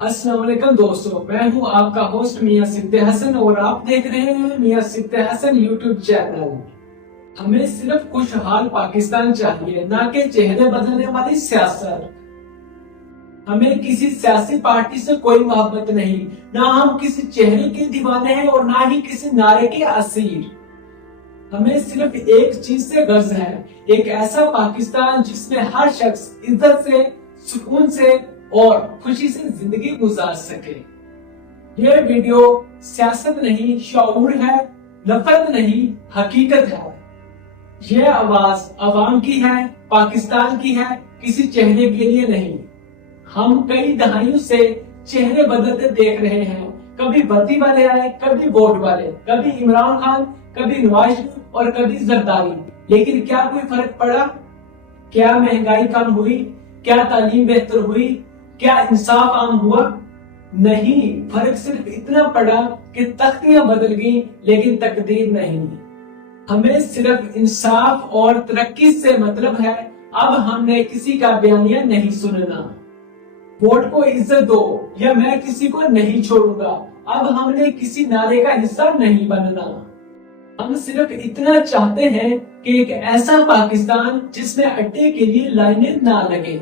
السلام علیکم دوستو، میں ہوں آپ کا ہوسٹ میاں صدیق حسن اور آپ دیکھ رہے ہیں میاں صدیق حسن یوٹیوب چینل۔ ہمیں صرف خوشحال پاکستان چاہیے، نہ کہ چہرے بدلنے والی سیاست۔ ہمیں کسی سیاسی پارٹی سے کوئی محبت نہیں، نہ ہم کسی چہرے کے دیوانے ہیں اور نہ ہی کسی نعرے کے اسیر۔ ہمیں صرف ایک چیز سے غرض ہے، ایک ایسا پاکستان جس میں ہر شخص عزت سے، سکون سے اور خوشی سے زندگی گزار سکے۔ یہ ویڈیو سیاست نہیں، شعور ہے، نفرت نہیں، حقیقت ہے۔ یہ آواز عوام کی ہے، پاکستان کی ہے، کسی چہرے کے لیے نہیں۔ ہم کئی دہائیوں سے چہرے بدلتے دیکھ رہے ہیں، کبھی وردی والے آئے، کبھی ووٹ والے، کبھی عمران خان، کبھی نواز شریف اور کبھی زرداری، لیکن کیا کوئی فرق پڑا؟ کیا مہنگائی کم ہوئی؟ کیا تعلیم بہتر ہوئی؟ کیا انصاف عام ہوا؟ نہیں، فرق صرف اتنا پڑا کہ تختیاں بدل گئیں لیکن تقدیر نہیں۔ ہمیں صرف انصاف اور ترقی سے مطلب ہے، اب ہم نے کسی کا بیانیہ نہیں سننا۔ ووٹ کو عزت دو یا میں کسی کو نہیں چھوڑوں گا، اب ہم نے کسی نعرے کا حصہ نہیں بننا۔ ہم صرف اتنا چاہتے ہیں کہ ایک ایسا پاکستان جس میں اڈے کے لیے لائنیں نہ لگے،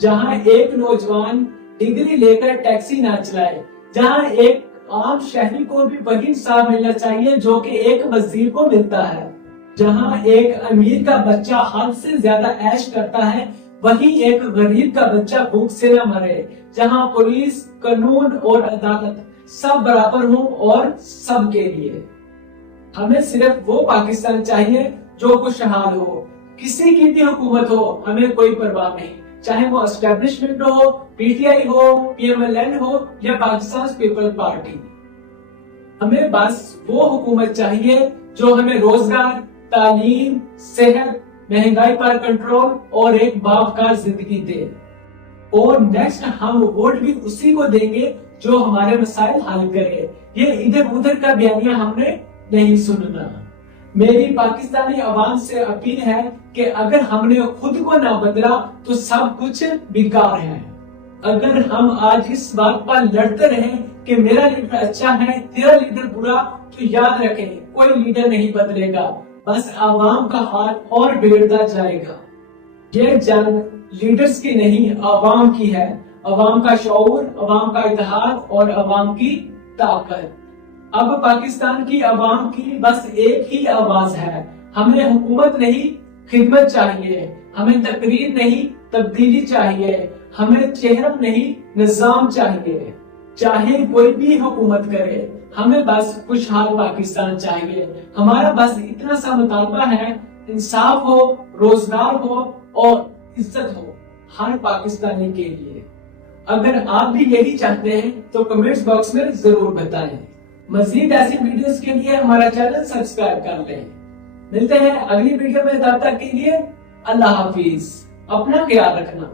جہاں ایک نوجوان ڈگری لے کر ٹیکسی نہ چلائے، جہاں ایک عام شہری کو بھی وہی انصاف ملنا چاہیے جو کہ ایک وزیر کو ملتا ہے، جہاں ایک امیر کا بچہ حد سے زیادہ عیش کرتا ہے وہی ایک غریب کا بچہ بھوک سے نہ مرے، جہاں پولیس، قانون اور عدالت سب برابر ہوں اور سب کے لیے۔ ہمیں صرف وہ پاکستان چاہیے جو خوشحال ہو، کسی کی بھی حکومت ہو ہمیں کوئی پرواہ نہیں، چاہے وہ اسٹیبلشمنٹ ہو، پی ٹی آئی ہو، پی ایم ایل این ہو یا پاکستان پیپل پارٹی۔ ہمیں بس وہ حکومت چاہیے جو ہمیں روزگار، تعلیم، صحت، مہنگائی پر کنٹرول اور ایک باوقار زندگی دے۔ اور نیکسٹ ہم ووٹ بھی اسی کو دیں گے جو ہمارے مسائل حل کرے۔ یہ ادھر ادھر کا بیانیہ ہم نے نہیں سننا۔ میری پاکستانی عوام سے اپیل ہے کہ اگر ہم نے خود کو نہ بدلا تو سب کچھ بیکار ہے۔ اگر ہم آج اس بات پر لڑتے رہیں کہ میرا لیڈر اچھا ہے، تیرا لیڈر برا، تو یاد رکھیں کوئی لیڈر نہیں بدلے گا، بس عوام کا حال اور بگڑتا جائے گا۔ یہ جنگ لیڈرز کی نہیں، عوام کی ہے، عوام کا شعور، عوام کا اتحاد اور عوام کی طاقت۔ اب پاکستان کی عوام کی بس ایک ہی آواز ہے، ہمیں حکومت نہیں خدمت چاہیے، ہمیں تقریر نہیں تبدیلی چاہیے، ہمیں چہرہ نہیں نظام چاہیے۔ چاہے کوئی بھی حکومت کرے، ہمیں بس خوشحال پاکستان چاہیے۔ ہمارا بس اتنا سا مطالبہ ہے، انصاف ہو، روزگار ہو اور عزت ہو ہر پاکستانی کے لیے۔ اگر آپ بھی یہی چاہتے ہیں تو کمنٹس باکس میں ضرور بتائیں۔ مزید ایسی ویڈیوز کے لیے ہمارا چینل سبسکرائب کر لیں۔ ملتے ہیں اگلی ویڈیو میں، تب تک کے لیے اللہ حافظ، اپنا خیال رکھنا۔